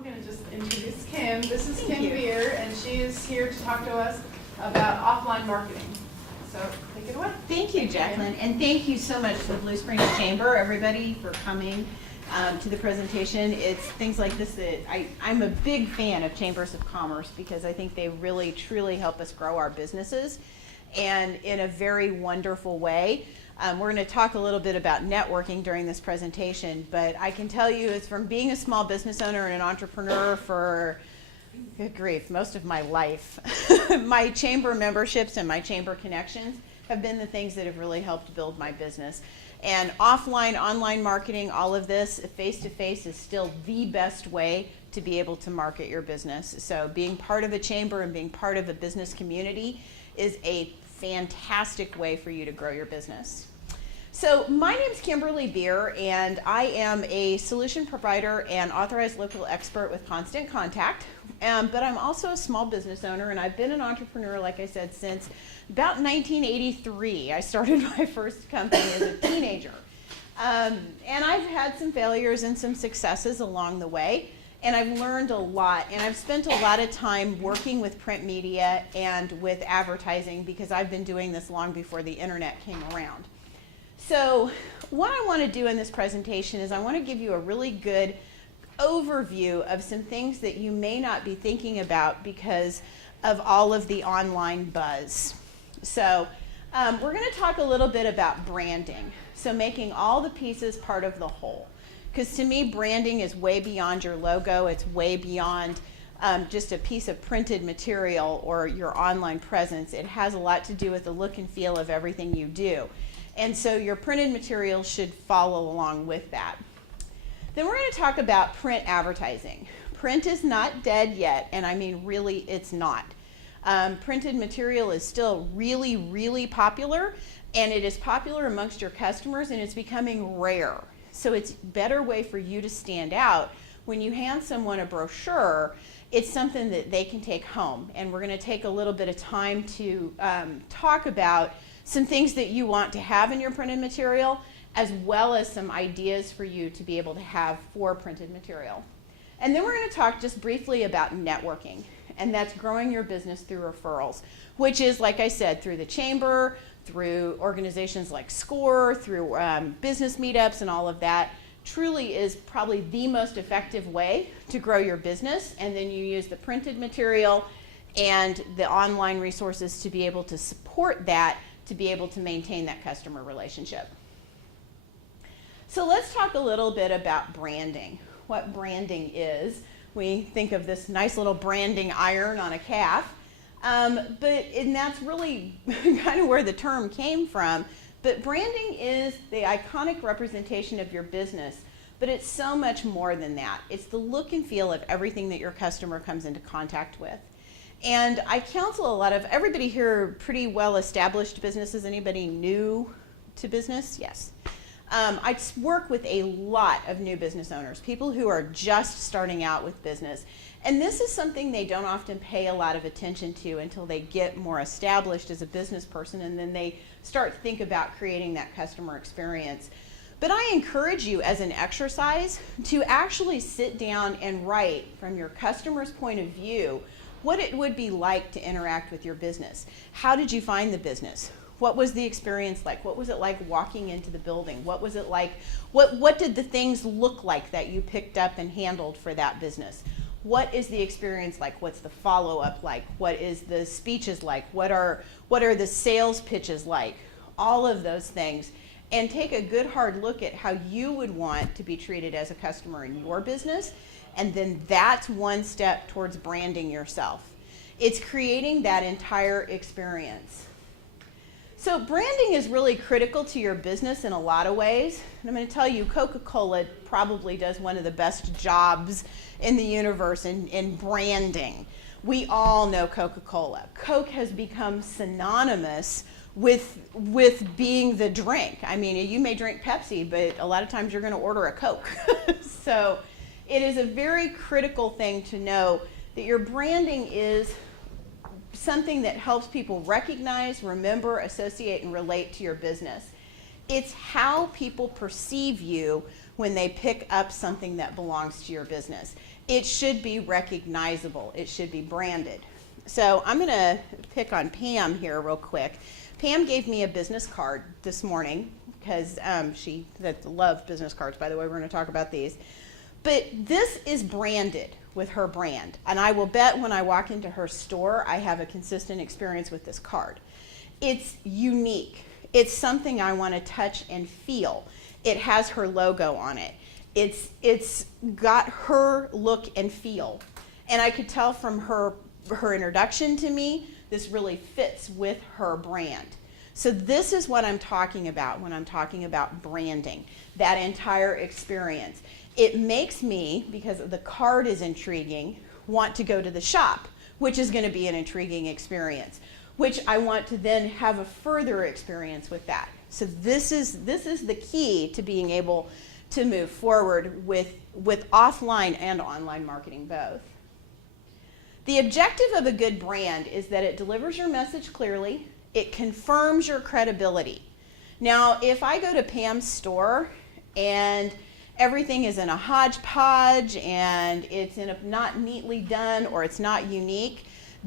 I'm going to just introduce Kim. This is Thank Kim you. Beer, and she is here to talk to us about offline marketing. So take it away. Thank you, Jacqueline, and thank you so much to the Blue Springs Chamber, everybody, for coming to the presentation. It's things like this that I'm a big fan of Chambers of Commerce because I think they really, truly help us grow our businesses, and in a very wonderful way. We're going to talk a little bit about networking during this presentation, but I can tell you it's from being a small business owner and an entrepreneur for, good grief, most of my life. My chamber memberships and my chamber connections have been the things that have really helped build my business. And offline, online marketing, all of this, face-to-face is still the best way to be able to market your business. So being part of a chamber and being part of a business community is a fantastic way for you to grow your business. So my name is Kimberly Beer, and I am a solution provider and authorized local expert with Constant Contact, but I'm also a small business owner, and I've been an entrepreneur, like I said, since about 1983. I started my first company as a teenager, and I've had some failures and some successes along the way, and I've learned a lot, and I've spent a lot of time working with print media and with advertising because I've been doing this long before the internet came around. So what I want to do in this presentation is I want to give you a really good overview of some things that you may not be thinking about because of all of the online buzz. So we're going to talk a little bit about branding, so making all the pieces part of the whole. Because to me, branding is way beyond your logo. It's way beyond just a piece of printed material or your online presence. It has a lot to do with the look and feel of everything you do. And so your printed material should follow along with that. Then we're going to talk about print advertising. Print is not dead yet, and I mean really it's not. Printed material is still really, really popular, and it is popular amongst your customers, and it's becoming rare. So it's a better way for you to stand out. When you hand someone a brochure, it's something that they can take home. And we're going to take a little bit of time to talk about some things that you want to have in your printed material, as well as some ideas for you to be able to have for printed material. And then we're going to talk just briefly about networking, and that's growing your business through referrals, which is, like I said, through the chamber, through organizations like SCORE, through business meetups and all of that. Truly is probably the most effective way to grow your business, and then you use the printed material and the online resources to be able to support that, to be able to maintain that customer relationship. So let's talk a little bit about branding, what branding is. We think of this nice little branding iron on a calf, and that's really kind of where the term came from. But branding is the iconic representation of your business, but it's so much more than that. It's the look and feel of everything that your customer comes into contact with. And I counsel a lot of, everybody here pretty well established businesses. Anybody new to business? Yes. I work with a lot of new business owners, people who are just starting out with business. And this is something they don't often pay a lot of attention to until they get more established as a business person, and then they start to think about creating that customer experience. But I encourage you as an exercise to actually sit down and write from your customer's point of view what it would be like to interact with your business. How did you find the business? What was the experience like? What was it like walking into the building? What was it like? What did the things look like that you picked up and handled for that business? What is the experience like? What's the follow-up like? What is the speeches like? What are the sales pitches like? All of those things. And take a good hard look at how you would want to be treated as a customer in your business. And then that's one step towards branding yourself. It's creating that entire experience. So branding is really critical to your business in a lot of ways. And I'm going to tell you, Coca-Cola probably does one of the best jobs in the universe in branding. We all know Coca-Cola. Coke has become synonymous with being the drink. I mean, you may drink Pepsi, but a lot of times you're going to order a Coke. So it is a very critical thing to know that your branding is something that helps people recognize, remember, associate, and relate to your business. It's how people perceive you when they pick up something that belongs to your business. It should be recognizable. It should be branded. So I'm going to pick on Pam here real quick. Pam gave me a business card this morning because she loves business cards, by the way. We're going to talk about these. But this is branded with her brand. And I will bet when I walk into her store, I have a consistent experience with this card. It's unique. It's something I want to touch and feel. It has her logo on it. It's got her look and feel. And I could tell from her introduction to me, this really fits with her brand. So this is what I'm talking about when I'm talking about branding, that entire experience. It makes me, because the card is intriguing, want to go to the shop, which is going to be an intriguing experience, which I want to then have a further experience with that. So this is the key to being able to move forward with offline and online marketing both. The objective of a good brand is that it delivers your message clearly, it confirms your credibility. Now, if I go to Pam's store and everything is in a hodgepodge and it's not neatly done or it's not unique,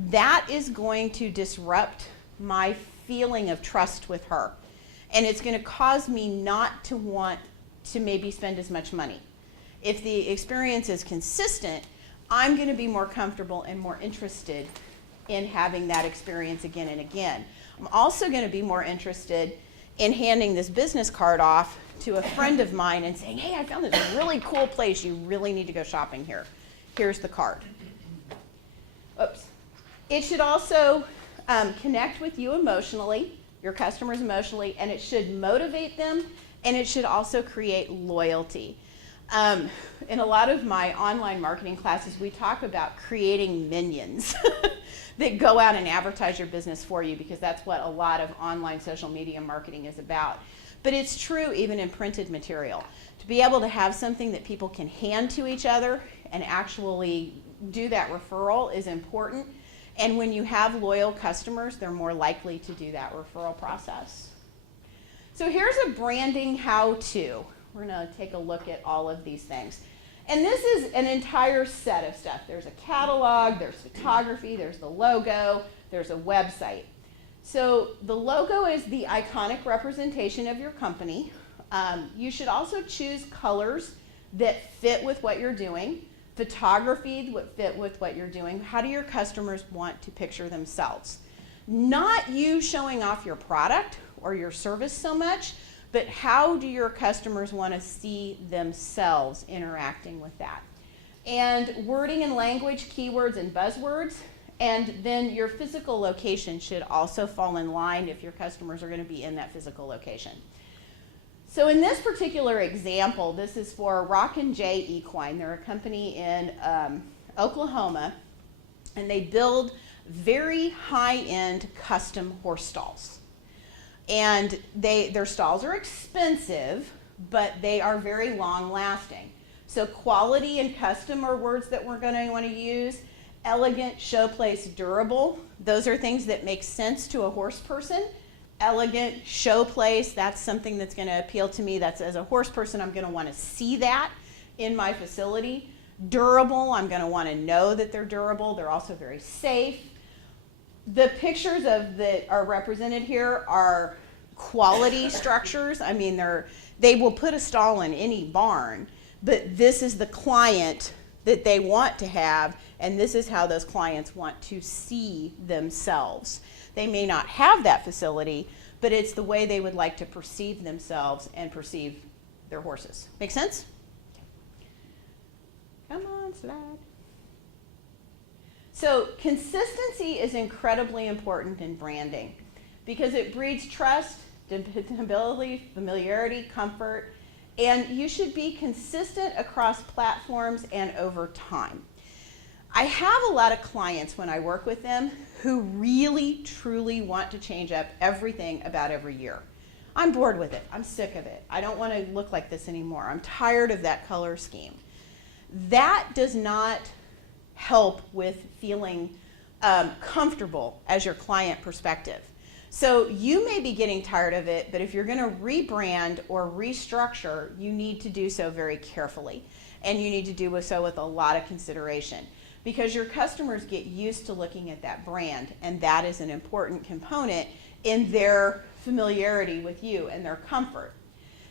that is going to disrupt my feeling of trust with her. And it's going to cause me not to want to maybe spend as much money. If the experience is consistent, I'm going to be more comfortable and more interested in having that experience again and again. I'm also going to be more interested in handing this business card off to a friend of mine and saying, hey, I found this really cool place. You really need to go shopping here. Here's the card. Oops. It should also connect with you emotionally, your customers emotionally, and it should motivate them, and it should also create loyalty. In a lot of my online marketing classes, we talk about creating minions that go out and advertise your business for you, because that's what a lot of online social media marketing is about. But it's true even in printed material. To be able to have something that people can hand to each other and actually do that referral is important. And when you have loyal customers, they're more likely to do that referral process. So here's a branding how-to. We're going to take a look at all of these things. And this is an entire set of stuff. There's a catalog, there's photography, there's the logo, there's a website. So the logo is the iconic representation of your company. You should also choose colors that fit with what you're doing. Photography that fit with what you're doing. How do your customers want to picture themselves? Not you showing off your product or your service so much, but how do your customers want to see themselves interacting with that? And wording and language, keywords and buzzwords, and then your physical location should also fall in line if your customers are going to be in that physical location. So in this particular example, this is for Rock and J Equine. They're a company in Oklahoma, and they build very high-end custom horse stalls. And their stalls are expensive, but they are very long-lasting. So quality and custom are words that we're going to want to use. Elegant, showplace, durable. Those are things that make sense to a horse person. Elegant, showplace, that's something that's going to appeal to me. That's, as a horse person, I'm going to want to see that in my facility. Durable, I'm going to want to know that they're durable. They're also very safe. The pictures that are represented here are quality structures. I mean, they will put a stall in any barn, but this is the client that they want to have, and this is how those clients want to see themselves. They may not have that facility, but it's the way they would like to perceive themselves and perceive their horses. Make sense? Come on, slide. So consistency is incredibly important in branding because it breeds trust, dependability, familiarity, comfort, and you should be consistent across platforms and over time. I have a lot of clients when I work with them who really, truly want to change up everything about every year. I'm bored with it. I'm sick of it. I don't want to look like this anymore. I'm tired of that color scheme. That does not help with feeling comfortable as your client perspective. So you may be getting tired of it, but if you're going to rebrand or restructure, you need to do so very carefully. And you need to do so with a lot of consideration, because your customers get used to looking at that brand, and that is an important component in their familiarity with you and their comfort.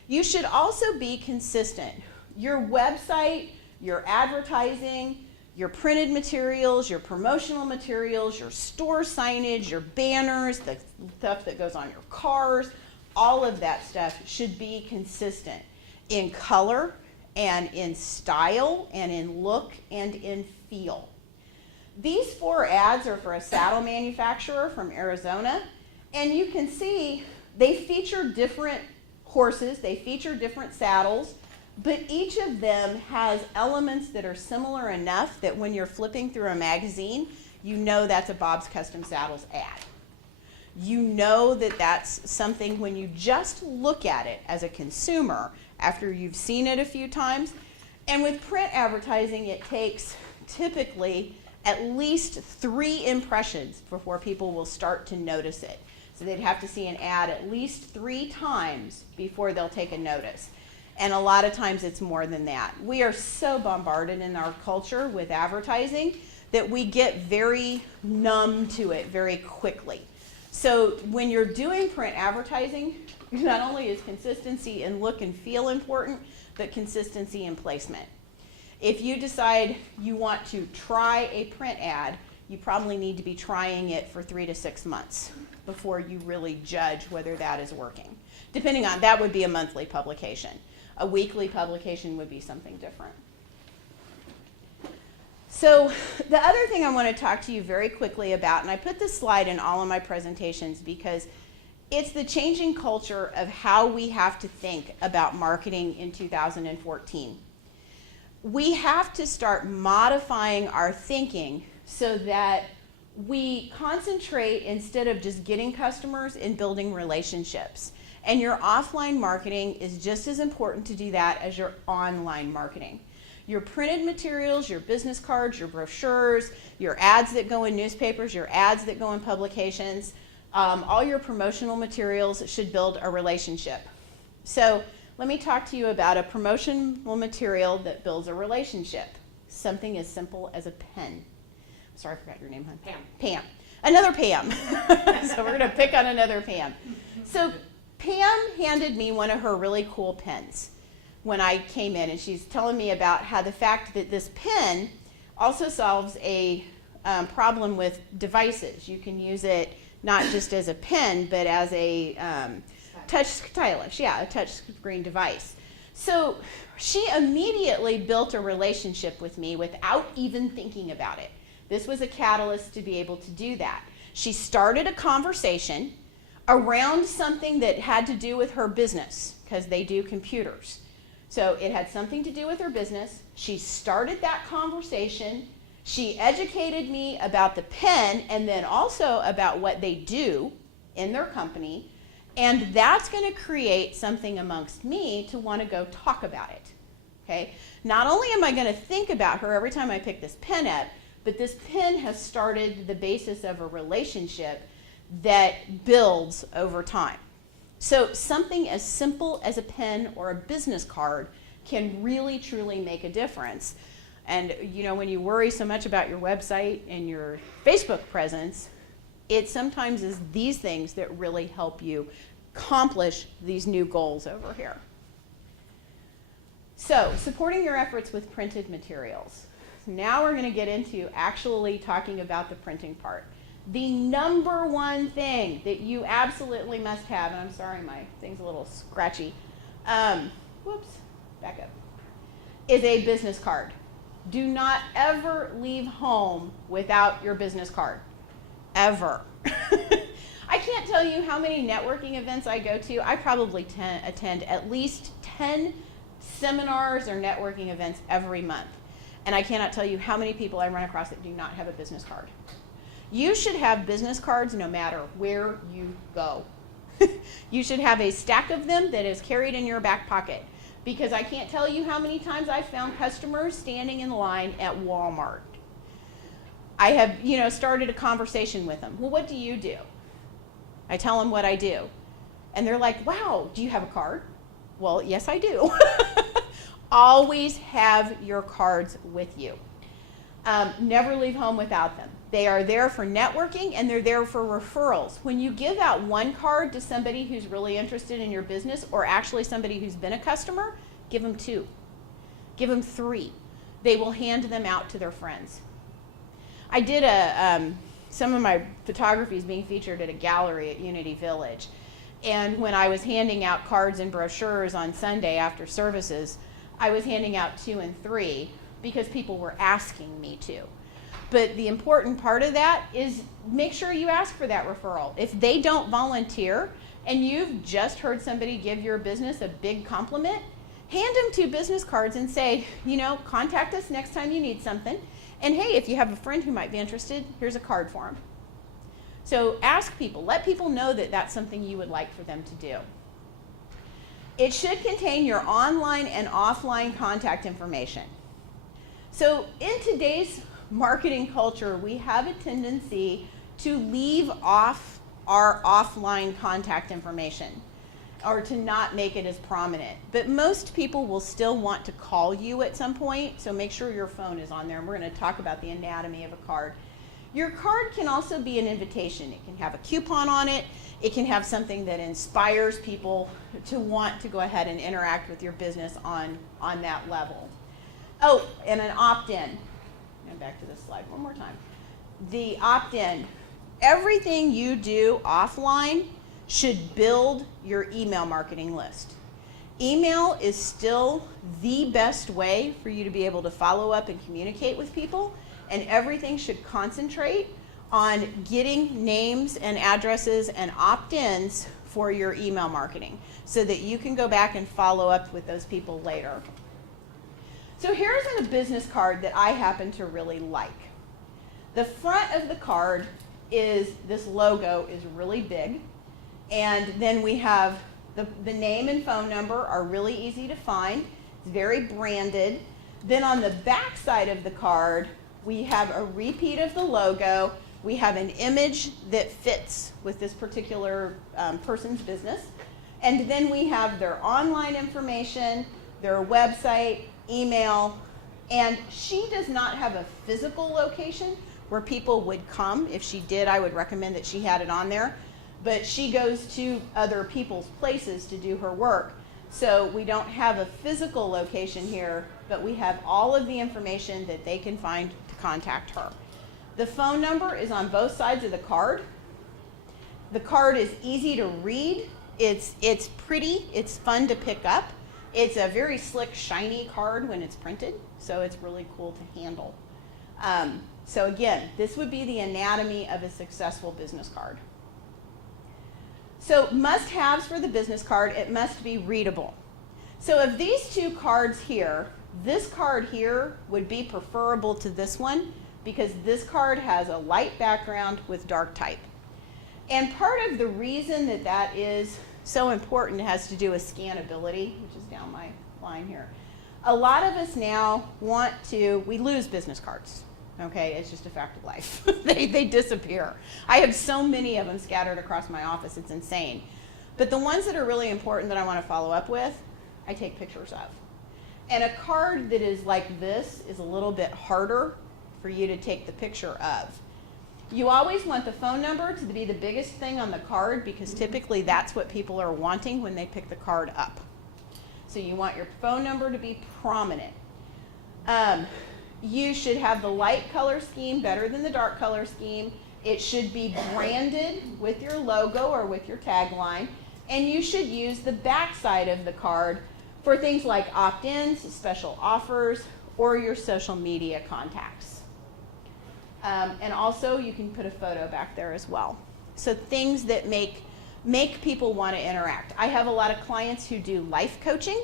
You should also be consistent. Your website, your advertising, your printed materials, your promotional materials, your store signage, your banners, the stuff that goes on your cars, all of that stuff should be consistent in color and in style and in look and in feel. These 4 ads are for a saddle manufacturer from Arizona, and you can see they feature different horses, they feature different saddles, but each of them has elements that are similar enough that when you're flipping through a magazine, you know that's a Bob's Custom Saddles ad. You know that that's something when you just look at it as a consumer after you've seen it a few times. And with print advertising, it takes typically at least 3 impressions before people will start to notice it. So they'd have to see an ad at least 3 times before they'll take a notice. And a lot of times it's more than that. We are so bombarded in our culture with advertising that we get very numb to it very quickly. So when you're doing print advertising, not only is consistency in look and feel important, but consistency in placement. If you decide you want to try a print ad, you probably need to be trying it for 3 to 6 months before you really judge whether that is working. Depending on, that would be a monthly publication. A weekly publication would be something different. So the other thing I want to talk to you very quickly about, and I put this slide in all of my presentations because it's the changing culture of how we have to think about marketing in 2014. We have to start modifying our thinking so that we concentrate, instead of just getting customers, in building relationships. And your offline marketing is just as important to do that as your online marketing. Your printed materials, your business cards, your brochures, your ads that go in newspapers, your ads that go in publications, all your promotional materials should build a relationship. So let me talk to you about a promotional material that builds a relationship. Something as simple as a pen. Sorry, I forgot your name, hon. Pam. Pam. Another Pam. So we're going to pick on another Pam. So Pam handed me one of her really cool pens when I came in, and she's telling me about how the fact that this pen also solves a problem with devices. You can use it not just as a pen, but as a touch stylus, a touch screen device. So she immediately built a relationship with me without even thinking about it. This was a catalyst to be able to do that. She started a conversation around something that had to do with her business, because they do computers. So it had something to do with her business. She started that conversation. She educated me about the pen and then also about what they do in their company. And that's going to create something amongst me to want to go talk about it. Okay? Not only am I going to think about her every time I pick this pen up, but this pen has started the basis of a relationship that builds over time. So something as simple as a pen or a business card can really, truly make a difference. And you know, when you worry so much about your website and your Facebook presence, it sometimes is these things that really help you accomplish these new goals over here. So, supporting your efforts with printed materials. Now we're going to get into actually talking about the printing part. The number one thing that you absolutely must have, and I'm sorry, my thing's a little scratchy. Whoops, back up. Is a business card. Do not ever leave home without your business card. Ever. I can't tell you how many networking events I go to. I probably attend at least 10 seminars or networking events every month. And I cannot tell you how many people I run across that do not have a business card. You should have business cards no matter where you go. You should have a stack of them that is carried in your back pocket, because I can't tell you how many times I've found customers standing in line at Walmart. I have, started a conversation with them. Well, what do you do? I tell them what I do. And they're like, wow, do you have a card? Well, yes, I do. Always have your cards with you. Never leave home without them. They are there for networking and they're there for referrals. When you give out one card to somebody who's really interested in your business, or actually somebody who's been a customer, give them 2. Give them 3. They will hand them out to their friends. I did some of my photography is being featured at a gallery at Unity Village. And when I was handing out cards and brochures on Sunday after services, I was handing out 2 and 3 because people were asking me to. But the important part of that is make sure you ask for that referral. If they don't volunteer and you've just heard somebody give your business a big compliment, hand them 2 business cards and say, you know, contact us next time you need something. And hey, if you have a friend who might be interested, here's a card for them. So ask people, let people know that that's something you would like for them to do. It should contain your online and offline contact information. So in today's marketing culture, we have a tendency to leave off our offline contact information or to not make it as prominent. But most people will still want to call you at some point, so make sure your phone is on there. And we're going to talk about the anatomy of a card. Your card can also be an invitation. It can have a coupon on it. It can have something that inspires people to want to go ahead and interact with your business on that level. Oh, and an opt-in. And back to this slide one more time. The opt-in. Everything you do offline should build your email marketing list. Email is still the best way for you to be able to follow up and communicate with people, and everything should concentrate on getting names and addresses and opt-ins for your email marketing so that you can go back and follow up with those people later. So here's a business card that I happen to really like. The front of the card is, this logo is really big, and then we have the name and phone number are really easy to find. It's very branded. Then on the back side of the card, we have a repeat of the logo. We have an image that fits with this particular person's business. And then we have their online information, their website, email, and she does not have a physical location where people would come. If she did, I would recommend that she had it on there. But she goes to other people's places to do her work. So we don't have a physical location here, but we have all of the information that they can find to contact her. The phone number is on both sides of the card. The card is easy to read. It's pretty. It's fun to pick up. It's a very slick, shiny card when it's printed, so it's really cool to handle. So again, this would be the anatomy of a successful business card. So must-haves for the business card, it must be readable. So of these 2 cards here, this card here would be preferable to this one because this card has a light background with dark type. And part of the reason that that is so important has to do with scannability, which is down my line here. A lot of us now we lose business cards. Okay, it's just a fact of life. They disappear. I have so many of them scattered across my office, it's insane. But the ones that are really important that I want to follow up with, I take pictures of. And a card that is like this is a little bit harder for you to take the picture of. You always want the phone number to be the biggest thing on the card because typically that's what people are wanting when they pick the card up. So you want your phone number to be prominent. You should have the light color scheme better than the dark color scheme. It should be branded with your logo or with your tagline. And you should use the back side of the card for things like opt-ins, special offers, or your social media contacts. And also you can put a photo back there as well. So things that make people want to interact. I have a lot of clients who do life coaching,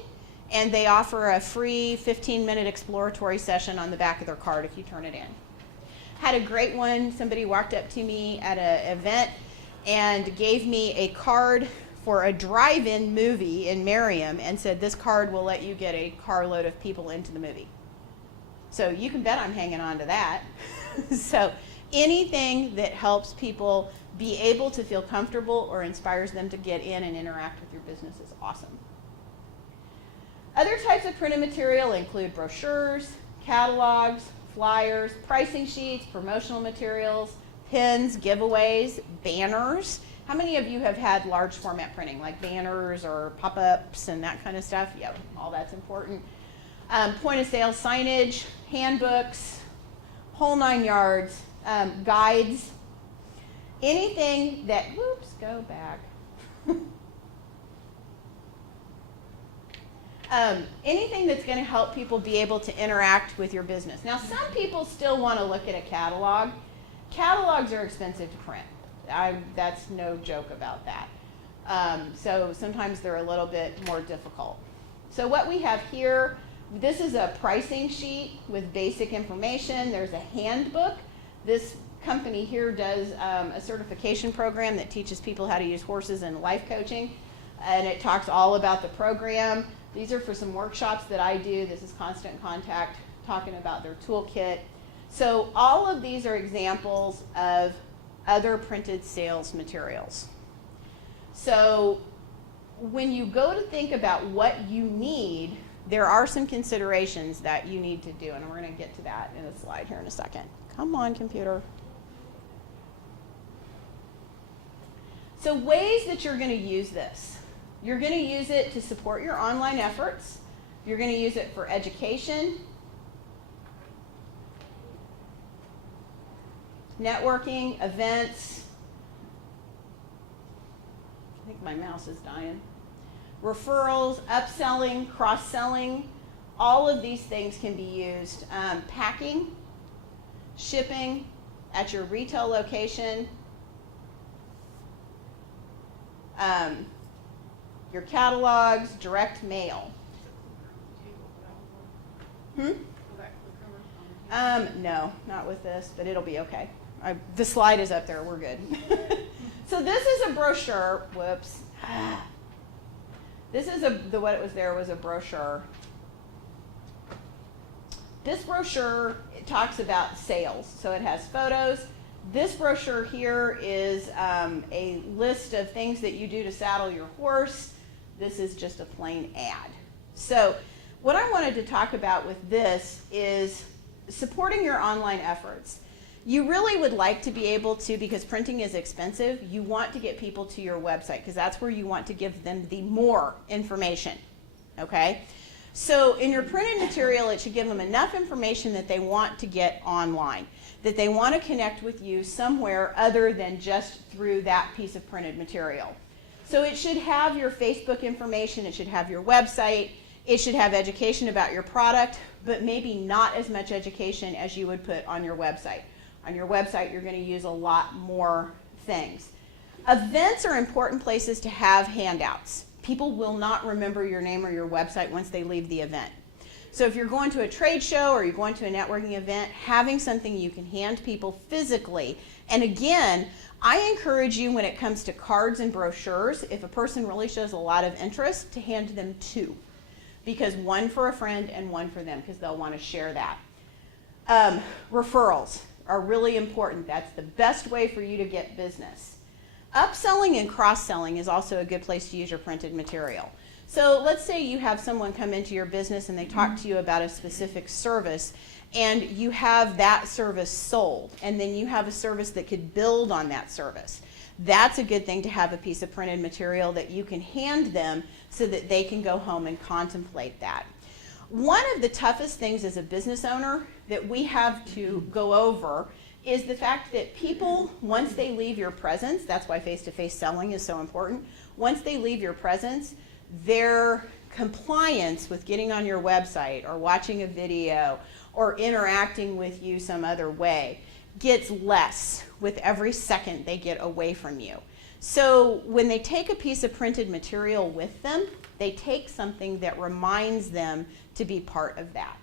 and they offer a free 15-minute exploratory session on the back of their card if you turn it in. Had a great one. Somebody walked up to me at an event and gave me a card for a drive-in movie in Merriam and said, this card will let you get a carload of people into the movie. So you can bet I'm hanging on to that. So Anything that helps people be able to feel comfortable or inspires them to get in and interact with your business is awesome. Other types of printed material include brochures, catalogs, flyers, pricing sheets, promotional materials, pins, giveaways, banners. How many of you have had large format printing, like banners or pop-ups and that kind of stuff? Yep, all that's important. Point of sale signage, handbooks, whole 9 yards, guides, anything that, whoops, go back. Anything that's going to help people be able to interact with your business. Now, some people still want to look at a catalog. Catalogs are expensive to print. That's no joke about that. So sometimes they're a little bit more difficult. So what we have here, this is a pricing sheet with basic information. There's a handbook. This company here does a certification program that teaches people how to use horses in life coaching, and it talks all about the program. These are for some workshops that I do. This is Constant Contact talking about their toolkit. So all of these are examples of other printed sales materials. So when you go to think about what you need, there are some considerations that you need to do, and we're going to get to that in a slide here in a second. Come on, computer. So ways that you're going to use this. You're going to use it to support your online efforts. You're going to use it for education, networking, events. I think my mouse is dying. Referrals, upselling, cross-selling. All of these things can be used. Packing, shipping at your retail location. Your catalogs, direct mail. No, not with this, but it'll be okay. The slide is up there, we're good. So this is a brochure, whoops. This is what it was there was a brochure. This brochure, it talks about sales, so it has photos. This brochure here is a list of things that you do to saddle your horse. This is just a plain ad. So what I wanted to talk about with this is supporting your online efforts. You really would like to be able to, because printing is expensive, you want to get people to your website because that's where you want to give them the more information, okay? So in your printed material, it should give them enough information that they want to get online, that they want to connect with you somewhere other than just through that piece of printed material. So it should have your Facebook information, it should have your website, it should have education about your product, but maybe not as much education as you would put on your website. On your website, you're going to use a lot more things. Events are important places to have handouts. People will not remember your name or your website once they leave the event. So if you're going to a trade show or you're going to a networking event, having something you can hand people physically. And again, I encourage you when it comes to cards and brochures, if a person really shows a lot of interest, to hand them two. Because one for a friend and one for them, because they'll want to share that. Referrals are really important. That's the best way for you to get business. Upselling and cross-selling is also a good place to use your printed material. So let's say you have someone come into your business and they talk to you about a specific service, and you have that service sold, and then you have a service that could build on that service. That's a good thing to have a piece of printed material that you can hand them so that they can go home and contemplate that. One of the toughest things as a business owner that we have to go over is the fact that people, once they leave your presence, that's why face-to-face selling is so important, once they leave your presence, their compliance with getting on your website or watching a video or interacting with you some other way gets less with every second they get away from you. So when they take a piece of printed material with them, they take something that reminds them to be part of that.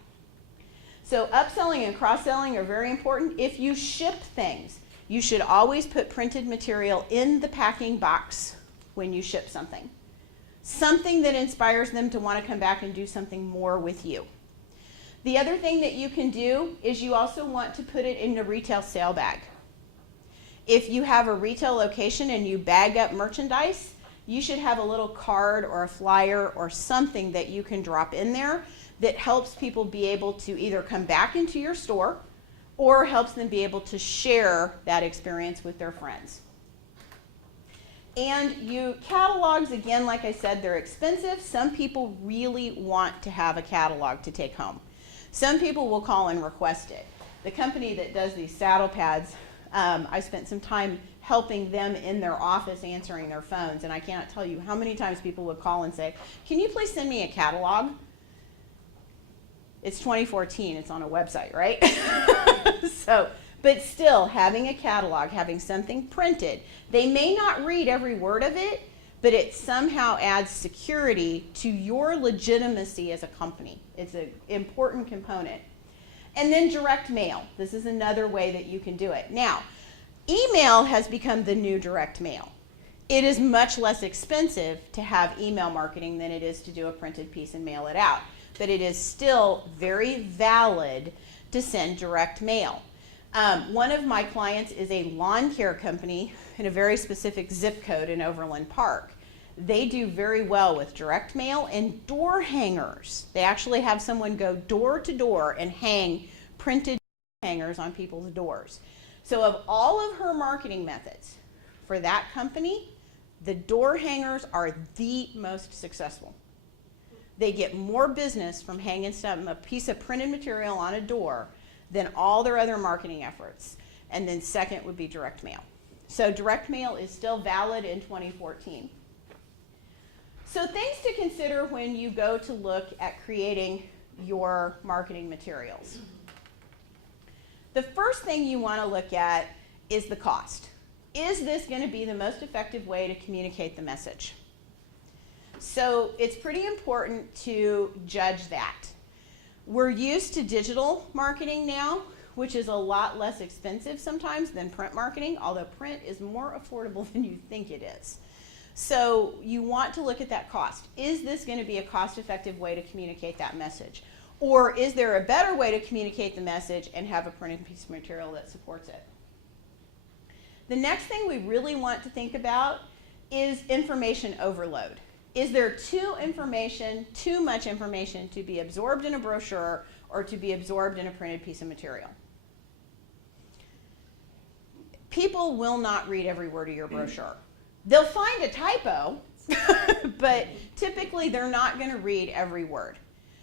So upselling and cross-selling are very important. If you ship things, you should always put printed material in the packing box when you ship something. Something that inspires them to want to come back and do something more with you. The other thing that you can do is you also want to put it in a retail sale bag. If you have a retail location and you bag up merchandise, you should have a little card or a flyer or something that you can drop in there that helps people be able to either come back into your store or helps them be able to share that experience with their friends. And catalogs, again, like I said, they're expensive. Some people really want to have a catalog to take home. Some people will call and request it. The company that does these saddle pads, I spent some time helping them in their office answering their phones, and I cannot tell you how many times people would call and say, "Can you please send me a catalog?" It's 2014, it's on a website, right? But still, having a catalog, having something printed, they may not read every word of it, but it somehow adds security to your legitimacy as a company. It's an important component. And then direct mail. This is another way that you can do it. Now, email has become the new direct mail. It is much less expensive to have email marketing than it is to do a printed piece and mail it out. But it is still very valid to send direct mail. One of my clients is a lawn care company in a very specific zip code in Overland Park. They do very well with direct mail and door hangers. They actually have someone go door to door and hang printed hangers on people's doors. So of all of her marketing methods for that company, the door hangers are the most successful. They get more business from hanging a piece of printed material on a door than all their other marketing efforts. And then second would be direct mail. So direct mail is still valid in 2014. So things to consider when you go to look at creating your marketing materials. The first thing you want to look at is the cost. Is this going to be the most effective way to communicate the message? So it's pretty important to judge that. We're used to digital marketing now, which is a lot less expensive sometimes than print marketing, although print is more affordable than you think it is. So you want to look at that cost. Is this going to be a cost-effective way to communicate that message? Or is there a better way to communicate the message and have a printed piece of material that supports it? The next thing we really want to think about is information overload. Is there too much information to be absorbed in a brochure or to be absorbed in a printed piece of material? People will not read every word of your brochure. They'll find a typo, but typically they're not going to read every word.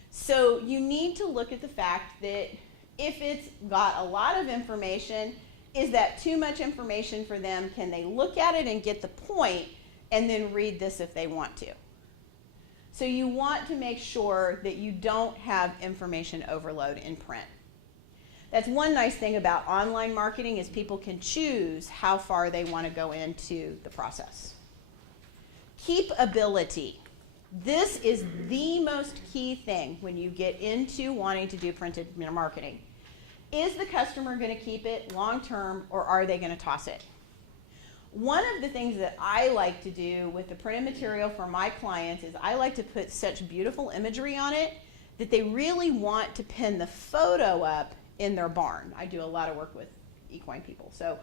So you need to look at the fact that if it's got a lot of information, is that too much information for them? Can they look at it and get the point and then read this if they want to? So you want to make sure that you don't have information overload in print. That's one nice thing about online marketing is people can choose how far they want to go into the process. Keepability. This is the most key thing when you get into wanting to do printed marketing. Is the customer going to keep it long term or are they going to toss it? One of the things that I like to do with the printed material for my clients is I like to put such beautiful imagery on it that they really want to pin the photo up in their barn. I do a lot of work with equine people, so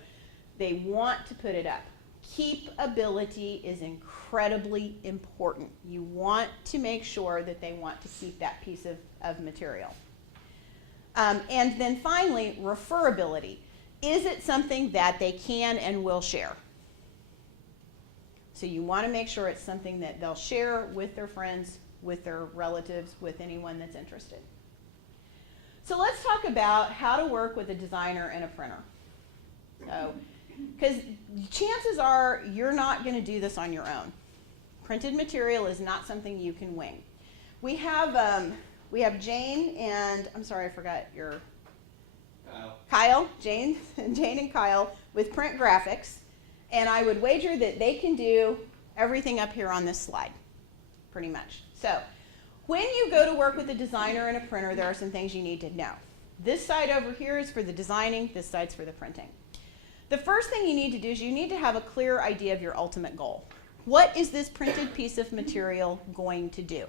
they want to put it up. Keepability is incredibly important. You want to make sure that they want to keep that piece of material. And then finally, referability. Is it something that they can and will share? So you want to make sure it's something that they'll share with their friends, with their relatives, with anyone that's interested. So let's talk about how to work with a designer and a printer. So, because chances are you're not going to do this on your own. Printed material is not something you can wing. We have Jane and, I'm sorry, I forgot your... Kyle, Jane and Kyle with Print Graphics. And I would wager that they can do everything up here on this slide, pretty much. So when you go to work with a designer and a printer, there are some things you need to know. This side over here is for the designing, this side's for the printing. The first thing you need to do is you need to have a clear idea of your ultimate goal. What is this printed piece of material going to do?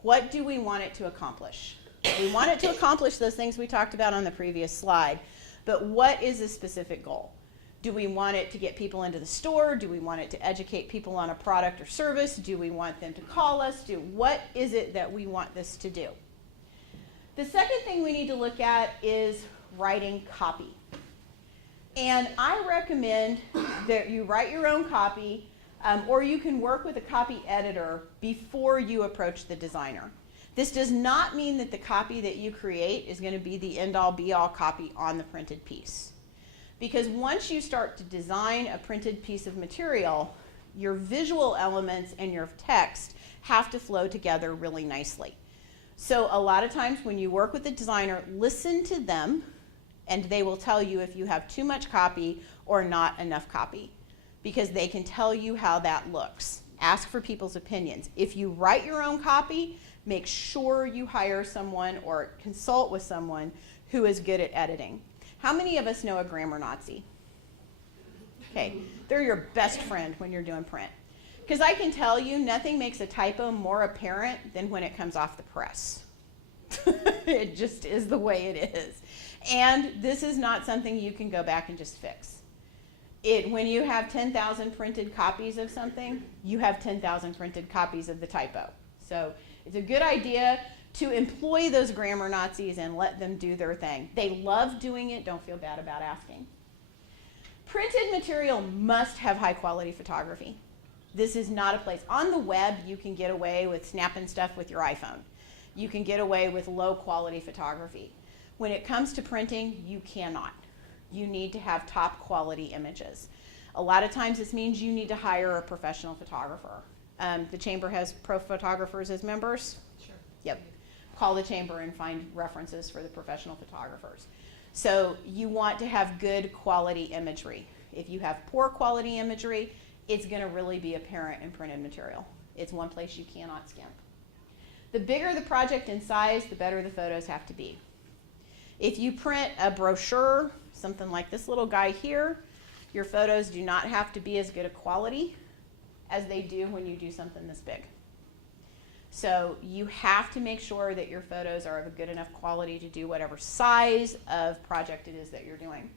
What do we want it to accomplish? We want it to accomplish those things we talked about on the previous slide, but what is the specific goal? Do we want it to get people into the store? Do we want it to educate people on a product or service? Do we want them to call us? What is it that we want this to do? The second thing we need to look at is writing copy. And I recommend that you write your own copy, or you can work with a copy editor before you approach the designer. This does not mean that the copy that you create is going to be the end-all be-all copy on the printed piece. Because once you start to design a printed piece of material, your visual elements and your text have to flow together really nicely. So a lot of times when you work with a designer, listen to them, and they will tell you if you have too much copy or not enough copy, because they can tell you how that looks. Ask for people's opinions. If you write your own copy, make sure you hire someone or consult with someone who is good at editing. How many of us know a grammar Nazi? Okay, they're your best friend when you're doing print. Because I can tell you, nothing makes a typo more apparent than when it comes off the press. It just is the way it is. And this is not something you can go back and just fix. When you have 10,000 printed copies of something, you have 10,000 printed copies of the typo. So it's a good idea to employ those grammar Nazis and let them do their thing. They love doing it. Don't feel bad about asking. Printed material must have high quality photography. This is not a place. On the web, you can get away with snapping stuff with your iPhone. You can get away with low quality photography. When it comes to printing, you cannot. You need to have top quality images. A lot of times this means you need to hire a professional photographer. The Chamber has pro photographers as members. Sure. Yep. Call the Chamber and find references for the professional photographers. So you want to have good quality imagery. If you have poor quality imagery, it's going to really be apparent in printed material. It's one place you cannot skimp. The bigger the project in size, the better the photos have to be. If you print a brochure, something like this little guy here, your photos do not have to be as good a quality as they do when you do something this big. So you have to make sure that your photos are of a good enough quality to do whatever size of project it is that you're doing.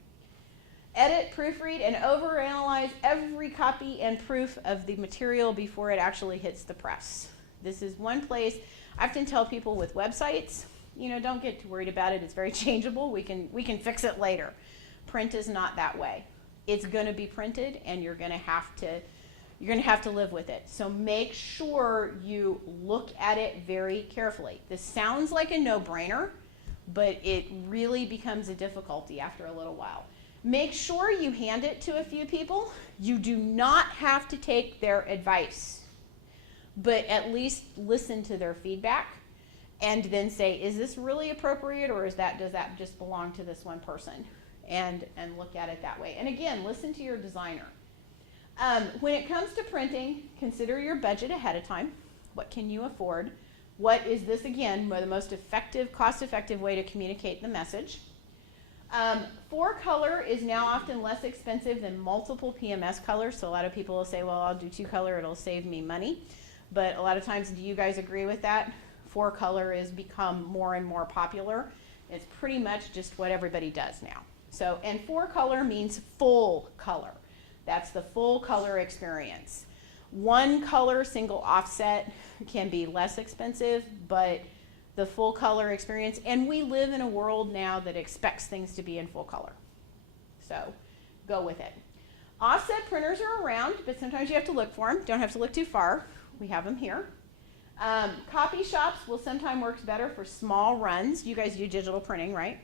Edit, proofread, and overanalyze every copy and proof of the material before it actually hits the press. This is one place I often tell people with websites, don't get too worried about it. It's very changeable. We can fix it later. Print is not that way. It's going to be printed, and you're going to have to live with it. So make sure you look at it very carefully. This sounds like a no-brainer, but it really becomes a difficulty after a little while. Make sure you hand it to a few people. You do not have to take their advice, but at least listen to their feedback and then say, is this really appropriate, or does that just belong to this one person? And look at it that way. And again, listen to your designer. When it comes to printing, consider your budget ahead of time. What can you afford? What is this, again, the most effective, cost-effective way to communicate the message? 4-color is now often less expensive than multiple PMS colors. So a lot of people will say, well, I'll do 2-color, it'll save me money. But a lot of times, do you guys agree with that? 4-color has become more and more popular. It's pretty much just what everybody does now. So, and 4-color means full color. That's the full color experience. 1-color single offset can be less expensive, but the full color experience, and we live in a world now that expects things to be in full color. So go with it. Offset printers are around, but sometimes you have to look for them. Don't have to look too far. We have them here. Copy shops will sometimes work better for small runs. You guys do digital printing, right?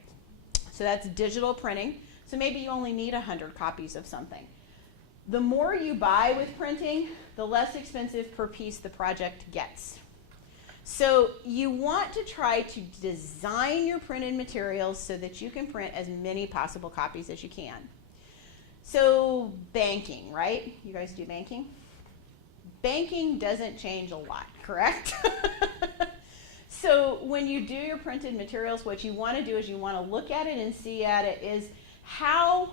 So that's digital printing. So maybe you only need 100 copies of something. The more you buy with printing, the less expensive per piece the project gets. So you want to try to design your printed materials so that you can print as many possible copies as you can. So banking, right? You guys do banking? Banking doesn't change a lot, correct? So when you do your printed materials, what you want to do is you want to look at it and see at it is how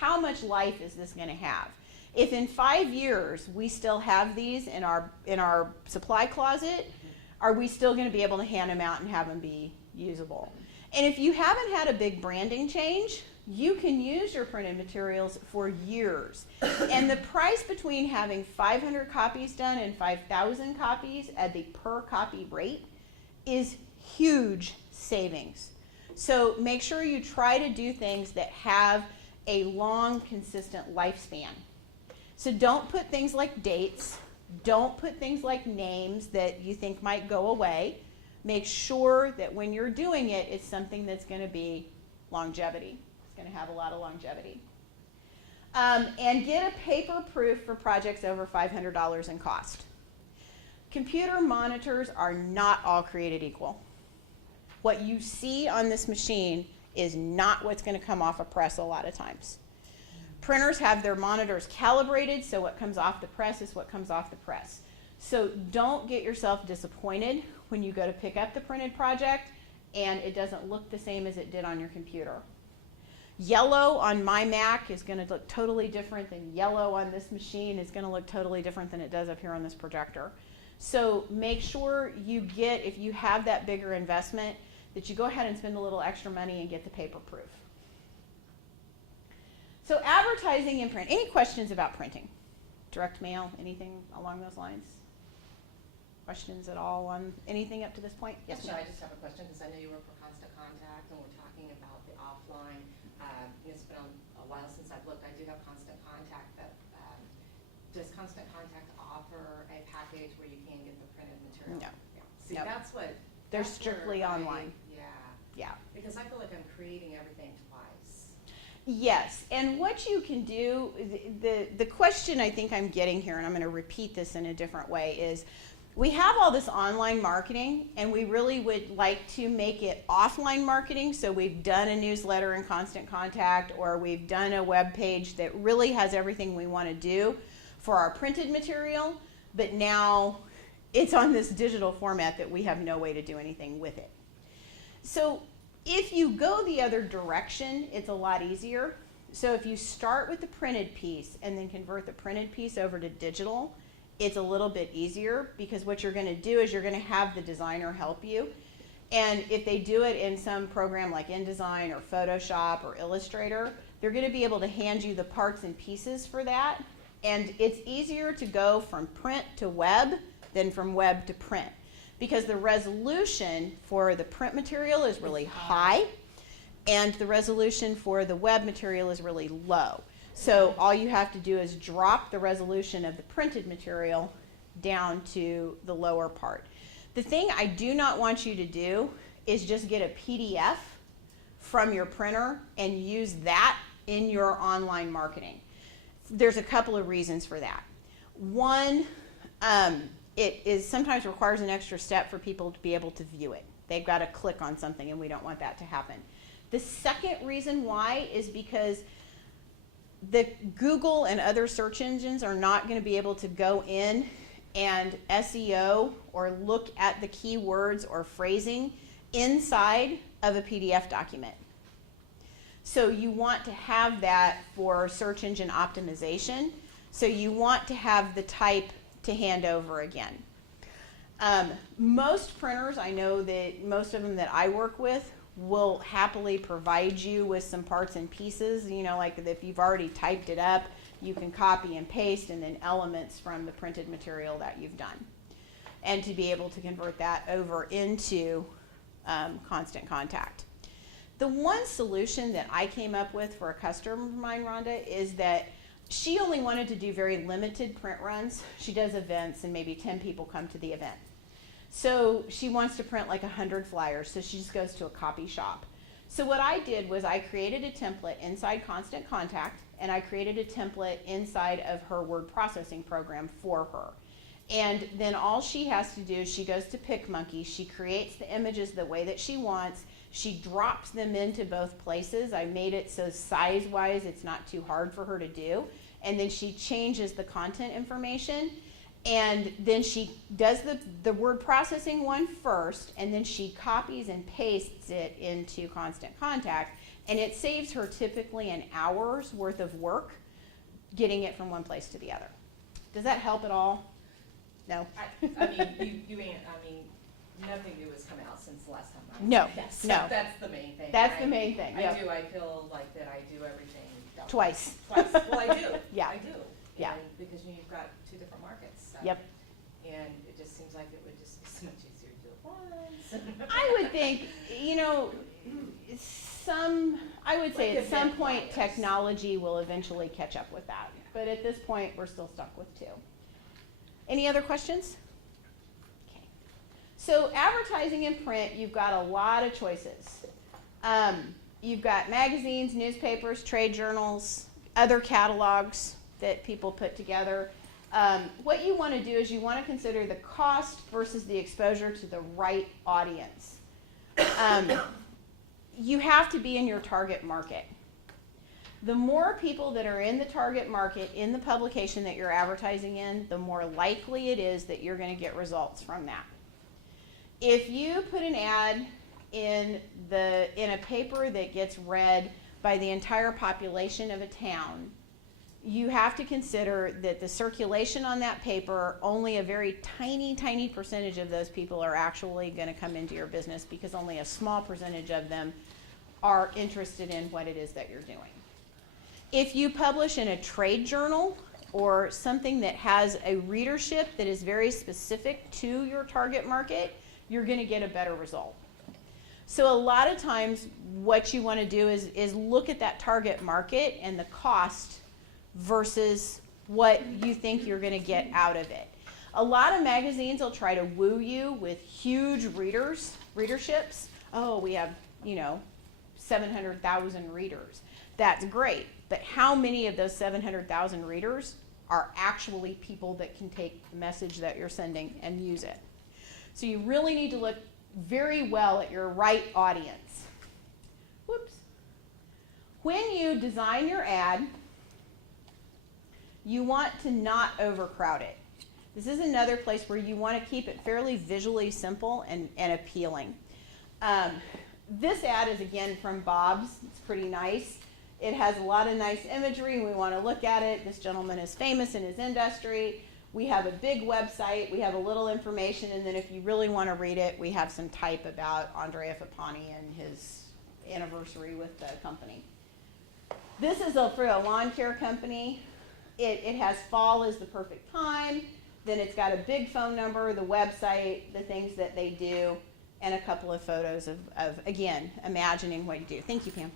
much life is this going to have? If in 5 years we still have these in our supply closet, are we still going to be able to hand them out and have them be usable? And if you haven't had a big branding change, you can use your printed materials for years. And the price between having 500 copies done and 5,000 copies at the per copy rate is huge savings. So make sure you try to do things that have a long, consistent lifespan. So don't put things like dates. Don't put things like names that you think might go away. Make sure that when you're doing it, it's something that's going to be longevity. It's going to have a lot of longevity. And get a paper proof for projects over $500 in cost. Computer monitors are not all created equal. What you see on this machine is not what's going to come off a press a lot of times. Printers have their monitors calibrated, so what comes off the press is what comes off the press. So don't get yourself disappointed when you go to pick up the printed project and it doesn't look the same as it did on your computer. Yellow on my Mac is going to look totally different than yellow on this machine. Is going to look totally different than it does up here on this projector. So make sure you get, if you have that bigger investment, that you go ahead and spend a little extra money and get the paper proof. So advertising and print. Any questions about printing? Direct mail, anything along those lines? Questions at all on anything up to this point? Yes, Actually, ma'am. I just have a question because I know you work for Constant Contact and we're talking about the offline. It's been a while since I've looked. I do have Constant Contact, but does Constant Contact offer a package where you can get the printed material? No. Yeah. See, No. that's what. They're that's strictly where online. Yeah. Yeah. Because I feel like I'm creating everything twice. Yes, and what you can do, the question I think I'm getting here, and I'm going to repeat this in a different way, is we have all this online marketing, and we really would like to make it offline marketing. So we've done a newsletter in Constant Contact, or we've done a web page that really has everything we want to do for our printed material, but now it's on this digital format that we have no way to do anything with it. So if you go the other direction, it's a lot easier. So if you start with the printed piece and then convert the printed piece over to digital, it's a little bit easier because what you're going to do is you're going to have the designer help you. And if they do it in some program like InDesign or Photoshop or Illustrator, they're going to be able to hand you the parts and pieces for that. And it's easier to go from print to web than from web to print, because the resolution for the print material is really high and the resolution for the web material is really low. So all you have to do is drop the resolution of the printed material down to the lower part. The thing I do not want you to do is just get a PDF from your printer and use that in your online marketing. There's a couple of reasons for that. One, it sometimes requires an extra step for people to be able to view it. They've got to click on something, and we don't want that to happen. The second reason why is because the Google and other search engines are not going to be able to go in and SEO or look at the keywords or phrasing inside of a PDF document. So you want to have that for search engine optimization. So you want to have the type to hand over again. Most printers, I know that most of them that I work with will happily provide you with some parts and pieces. You know, like if you've already typed it up, you can copy and paste and then elements from the printed material that you've done. And to be able to convert that over into Constant Contact. The one solution that I came up with for a customer of mine, Rhonda, is that she only wanted to do very limited print runs. She does events and maybe 10 people come to the event. So she wants to print like 100 flyers, so she just goes to a copy shop. So what I did was I created a template inside Constant Contact, and I created a template inside of her word processing program for her. And then all she has to do is she goes to PicMonkey, she creates the images the way that she wants, she drops them into both places. I made it so size-wise it's not too hard for her to do. And then she changes the content information, and then she does the word processing one first, and then she copies and pastes it into Constant Contact, and it saves her typically an hour's worth of work getting it from one place to the other. Does that help at all? No? I mean, nothing new has come out since the last time I. No, So no. that's the main thing. That's the main thing, I yep. do, I feel like that I do everything. double. Twice. Twice, well, I do. Yeah. I do. Yeah. And because you've got two different markets, so. Yep. And it just seems like it would just be so much easier to do it once. I would think, you know, I would say Like at some event point, flyers. technology will eventually catch up with that. But at this point, we're still stuck with 2. Any other questions? Okay. So advertising in print, you've got a lot of choices. You've got magazines, newspapers, trade journals, other catalogs that people put together. What you want to do is you want to consider the cost versus the exposure to the right audience. You have to be in your target market. The more people that are in the target market in the publication that you're advertising in, the more likely it is that you're going to get results from that. If you put an ad in a paper that gets read by the entire population of a town, you have to consider that the circulation on that paper, only a very tiny, tiny percentage of those people are actually going to come into your business because only a small percentage of them are interested in what it is that you're doing. If you publish in a trade journal or something that has a readership that is very specific to your target market, you're going to get a better result. So a lot of times what you want to do is look at that target market and the cost versus what you think you're going to get out of it. A lot of magazines will try to woo you with huge readerships. Oh, we have, 700,000 readers. That's great, but how many of those 700,000 readers are actually people that can take the message that you're sending and use it? So you really need to look very well at your right audience. Whoops. When you design your ad, you want to not overcrowd it. This is another place where you want to keep it fairly visually simple and appealing. This ad is again from Bob's. It's pretty nice. It has a lot of nice imagery. We want to look at it. This gentleman is famous in his industry. We have a big website. We have a little information, and then if you really want to read it, we have some type about Andrea Fappani and his anniversary with the company. This is for a lawn care company. It has fall is the perfect time. Then it's got a big phone number, the website, the things that they do, and a couple of photos of again, imagining what you do. Thank you, Pam.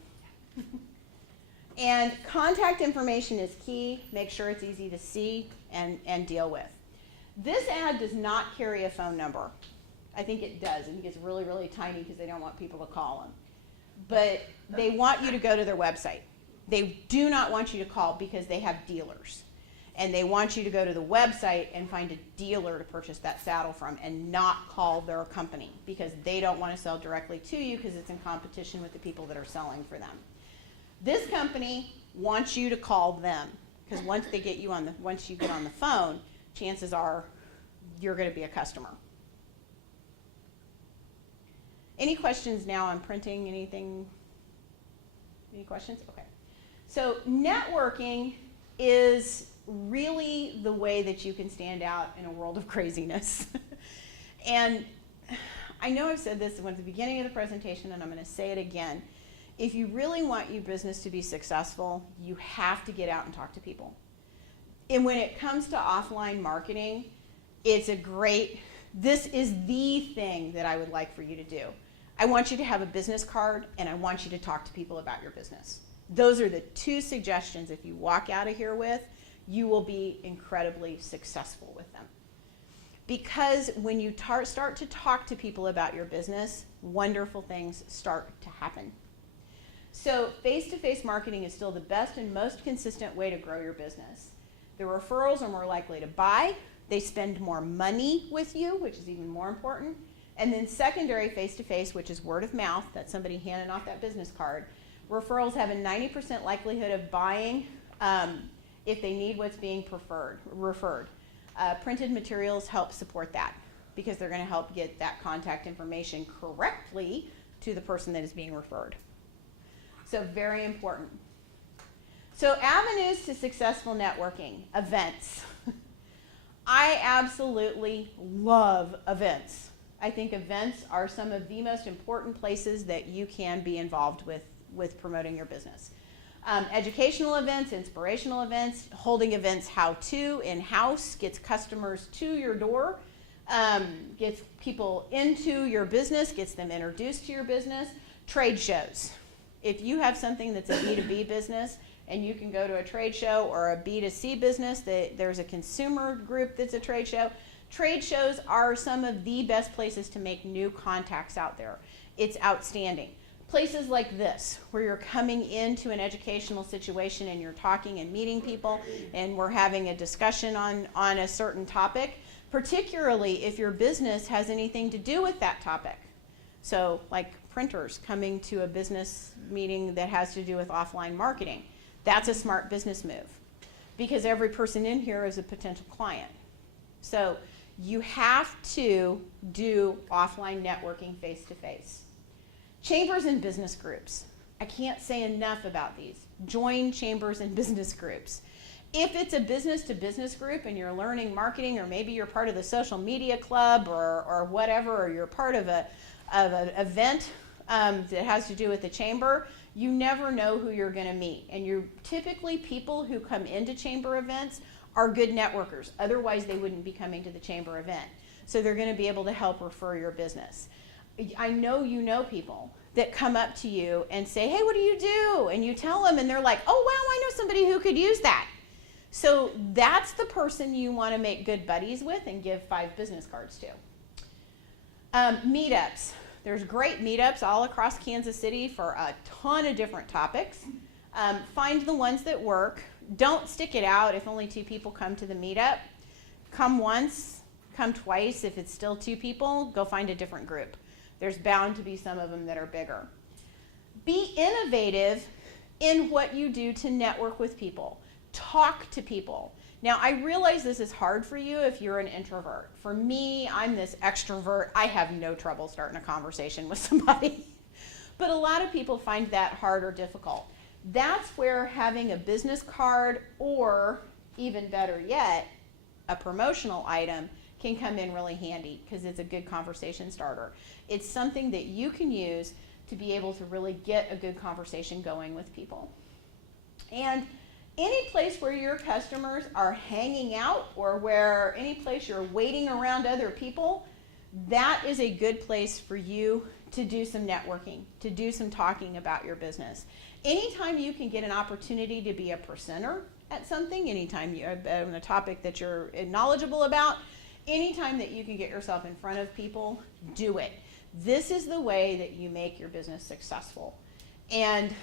And contact information is key. Make sure it's easy to see and deal with. This ad does not carry a phone number. I think it does. I think it's really, really tiny because they don't want people to call them. But they want you to go to their website. They do not want you to call because they have dealers. And they want you to go to the website and find a dealer to purchase that saddle from and not call their company because they don't want to sell directly to you because it's in competition with the people that are selling for them. This company wants you to call them because once you get on the phone, chances are you're going to be a customer. Any questions now on printing? Anything? Any questions? Okay. So networking is really the way that you can stand out in a world of craziness. And I know I've said this at the beginning of the presentation, and I'm going to say it again. If you really want your business to be successful, you have to get out and talk to people. And when it comes to offline marketing, this is the thing that I would like for you to do. I want you to have a business card, and I want you to talk to people about your business. Those are the 2 suggestions if you walk out of here with, you will be incredibly successful with them. Because when you start to talk to people about your business, wonderful things start to happen. So face-to-face marketing is still the best and most consistent way to grow your business. The referrals are more likely to buy. They spend more money with you, which is even more important. And then secondary face-to-face, which is word of mouth, that's somebody handing off that business card. Referrals have a 90% likelihood of buying if they need what's being referred. Printed materials help support that because they're going to help get that contact information correctly to the person that is being referred. So very important. So avenues to successful networking, events. I absolutely love events. I think events are some of the most important places that you can be involved with promoting your business. Educational events, inspirational events, holding events how-to in-house gets customers to your door, gets people into your business, gets them introduced to your business. Trade shows. If you have something that's a B2B business and you can go to a trade show, or a B2C business, there's a consumer group that's a trade show. Trade shows are some of the best places to make new contacts out there. It's outstanding. Places like this, where you're coming into an educational situation and you're talking and meeting people and we're having a discussion on a certain topic, particularly if your business has anything to do with that topic. So like printers coming to a business meeting that has to do with offline marketing. That's a smart business move because every person in here is a potential client. So you have to do offline networking face-to-face. Chambers and business groups. I can't say enough about these. Join chambers and business groups. If it's a business-to-business group and you're learning marketing, or maybe you're part of the social media club or whatever, or you're part of an event that has to do with the chamber, you never know who you're going to meet. And you're typically, people who come into chamber events are good networkers. Otherwise, they wouldn't be coming to the chamber event. So they're going to be able to help refer your business. I know you know people that come up to you and say, hey, what do you do? And you tell them and they're like, oh, wow, I know somebody who could use that. So that's the person you want to make good buddies with and give 5 business cards to. Meetups. There's great meetups all across Kansas City for a ton of different topics. Find the ones that work. Don't stick it out if only 2 people come to the meetup. Come once, come twice. If it's still 2 people, go find a different group. There's bound to be some of them that are bigger. Be innovative in what you do to network with people. Talk to people. Now, I realize this is hard for you if you're an introvert. For me, I'm this extrovert. I have no trouble starting a conversation with somebody. But a lot of people find that hard or difficult. That's where having a business card, or even better yet, a promotional item, can come in really handy because it's a good conversation starter. It's something that you can use to be able to really get a good conversation going with people. And any place where your customers are hanging out, or where any place you're waiting around other people, that is a good place for you to do some networking, to do some talking about your business. Anytime you can get an opportunity to be a presenter at something, anytime you have a topic that you're knowledgeable about, anytime that you can get yourself in front of people, do it. This is the way that you make your business successful. And